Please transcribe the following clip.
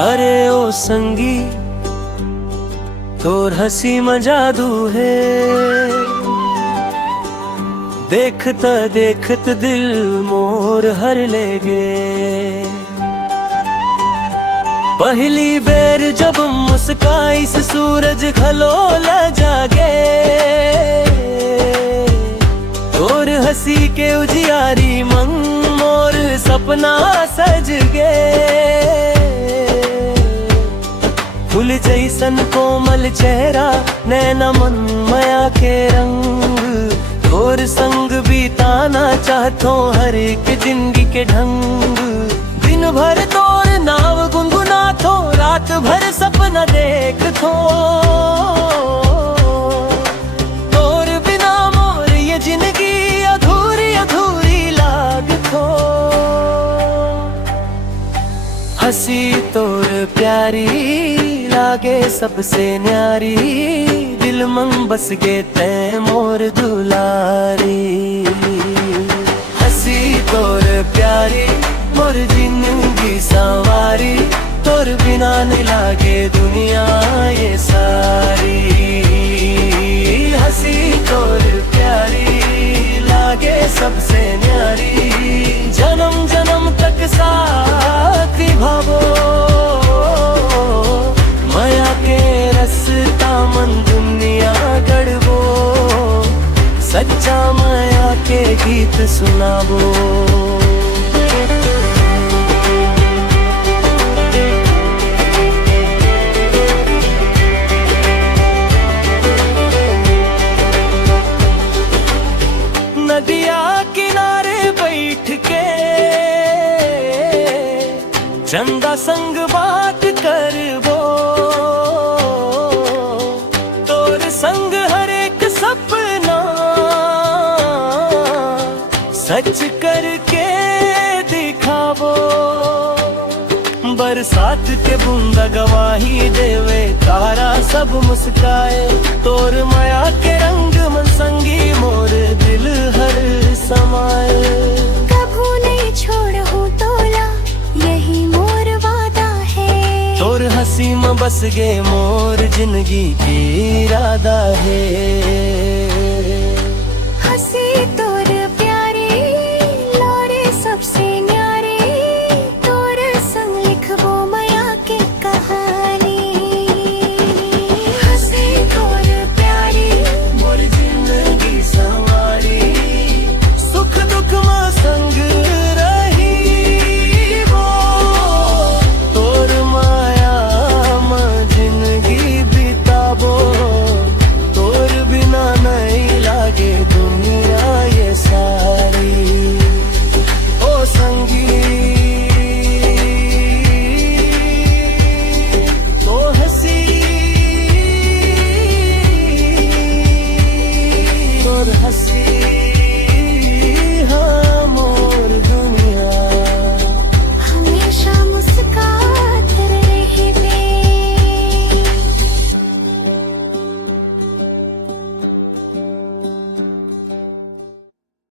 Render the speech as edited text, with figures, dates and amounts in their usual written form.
अरे ओ संगी तोर हसी में जादू है, देखत देखत दिल मोर हर ले गे। पहली बेर जब मुस्काई से सूरज खलोल जागे, तोर हसी के उजियारी मंग मोर सपना सज गे। फूल जैसन कोमल चेहरा नैना मन माया के रंग, तोर संग बीताना चाहतो हर एक जिंदगी के ढंग। दिन भर तोर नाव गुनगुना थो, रात भर सपना देख थो, तोर बिना मोर ये जिंदगी अधूरी अधूरी लाग थो। हंसी तोर प्यारी लागे सबसे न्यारी, दिल मंग बस गे तै मोर दुलारी। हंसी तोर प्यारी मोर जिंदगी सवारी, तोर बिना नहीं लागे दुनिया ये सारी। हंसी तोर प्यारी लागे सबसे न्यारी, जन्म जन्म तक साथ निभावो। माया के रस्ता मन दुनिया गढ़वो, सच्चा माया के गीत सुनावो। नदिया किनारे बैठ के चंदा संग बात करवो, तोर संग हर एक सपना सच करके दिखावो। बरसात के बूंदा गवाही देवे, तारा सब मुस्काए, तोर माया के रंग मन संगी मोर दिल हर समाए। कभू नहीं छोड़ू तोला यही मोर वादा है, तोर हंसी में बस गे मोर जिंदगी की इरादा है।